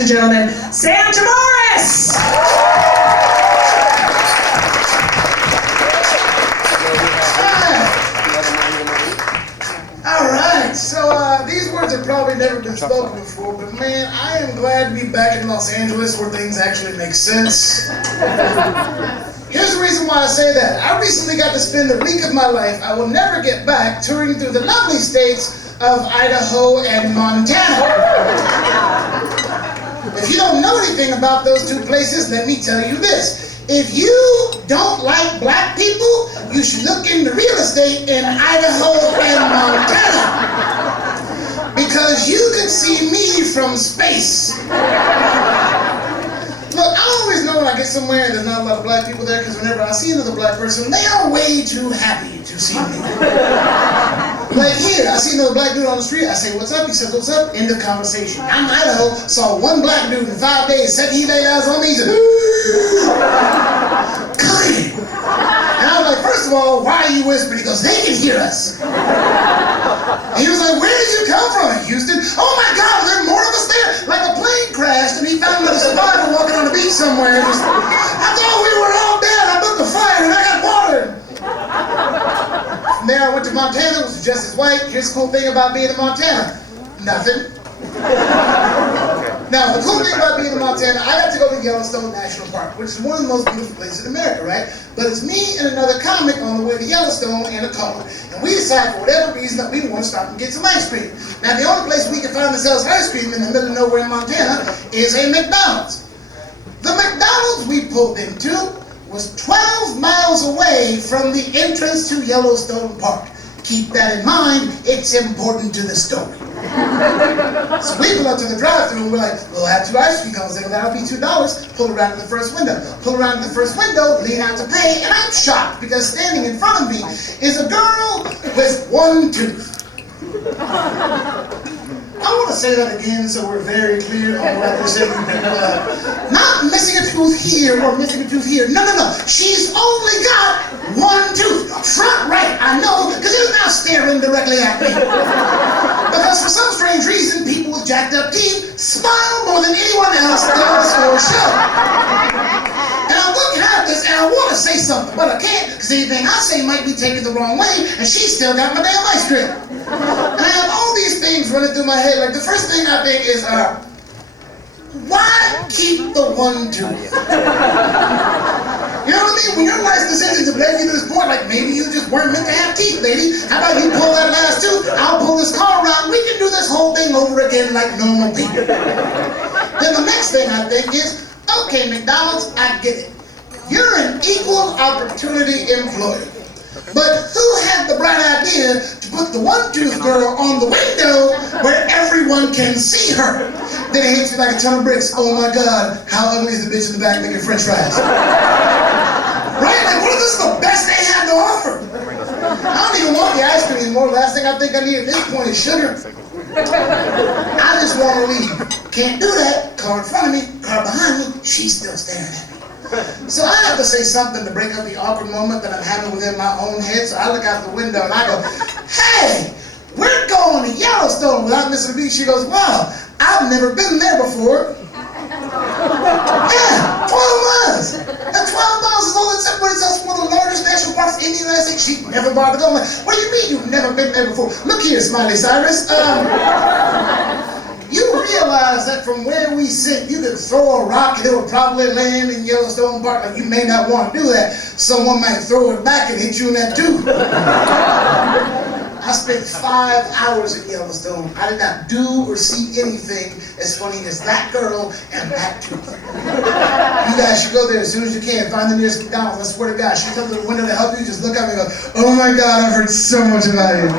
and gentlemen, Demaris! Alright, so these words have probably never been spoken before, but man, I am glad to be back in Los Angeles where things actually make sense. Here's the reason why I say that. I recently got to spend a week of my life I will never get back touring through the lovely states of Idaho and Montana. If you don't know anything about those two places, let me tell you this. If you don't like black people, you should look into real estate in Idaho and Montana. Because you could see me from space. Look, I always know when I get somewhere and there's not a lot of black people there, because whenever I see another black person, they are way too happy to see me. Like here, I see another black dude on the street, I say, what's up? He says, what's up? End of conversation. I'm in Idaho, saw one black dude in 5 days, said he laid eyes on me, he said, cooking. And I was like, first of all, why are you whispering? He goes, they can hear us. And he was like, where did you come from? Houston? Oh my God, there are more of us there. Like a plane crashed and he found a survivor walking on the beach somewhere. I thought we were all dead. I built a fire and I got water. From there I went to Montana, which was just as white. Here's the cool thing about being in Montana. Nothing. Now, the cool thing about being in Montana, I got to go to Yellowstone National Park, which is one of the most beautiful places in America, right? But it's me and another comic on the way to Yellowstone in a car. And we decided, for whatever reason, that we want to stop and get some ice cream. Now, the only place we can find that sells ice cream in the middle of nowhere in Montana is a McDonald's. The McDonald's we pulled into was 12 miles away from the entrance to Yellowstone Park. Keep that in mind, it's important to the story. So we pull up to the drive-thru and we're like, we'll have 2 ice cream cones, that'll be $2. Pull around to the first window. Pull around to the first window, lean out to pay, and I'm shocked because standing in front of me is a girl with 1 tooth. I want to say that again so we're very clear on what we're saying. Not missing a tooth here or missing a tooth here. No. She's only got 1 tooth. Front right, I know, because it's not staring directly at me. Because for some strange reason, people with jacked up teeth smile more than anyone else does or show. And I'm looking at this and I want to say something, but I can't because anything I say might be taken the wrong way and she's still got my damn ice cream. And I have all these things running through my head. Like the first thing I think is, why keep the 1 tooth? You know what I mean? When your life's decisions have led you to this point, like maybe you just weren't meant to have teeth, lady. How about you pull that last tooth? I'll pull this car around. We can do this whole thing over again like normal people. Then the next thing I think is, okay, McDonald's, I get it. You're an equal opportunity employer. But who had the bright idea to put the 1-tooth girl on the window where everyone can see her? Then it hits me like a ton of bricks. Oh my God, how ugly is the bitch in the back making French fries? Right? Like, what if this is the best they had to offer? I don't even want the ice cream anymore. Last thing I think I need at this point is sugar. I just want to leave. Can't do that. Car in front of me, car behind me, she's still staring at me. So I have to say something to break up the awkward moment that I'm having within my own head. So I look out the window and I go, hey, we're going to Yellowstone without missing a beat. She goes, wow, I've never been there before. Yeah, 12 miles. And 12 miles is all that separates us from one of the largest national parks in the United States. She never bothered going. Like, what do you mean you've never been there before? Look here, Smiley Cyrus. You realize that from where we sit, you could throw a rock and it would probably land in Yellowstone Park. Like, you may not want to do that. Someone might throw it back and hit you in that tooth. I spent 5 hours in Yellowstone. I did not do or see anything as funny as that girl and that tooth. You guys should go there as soon as you can. Find the nearest McDonald's. I swear to God, she comes to the window to help you. Just look at me and go, oh my God, I've heard so much about you.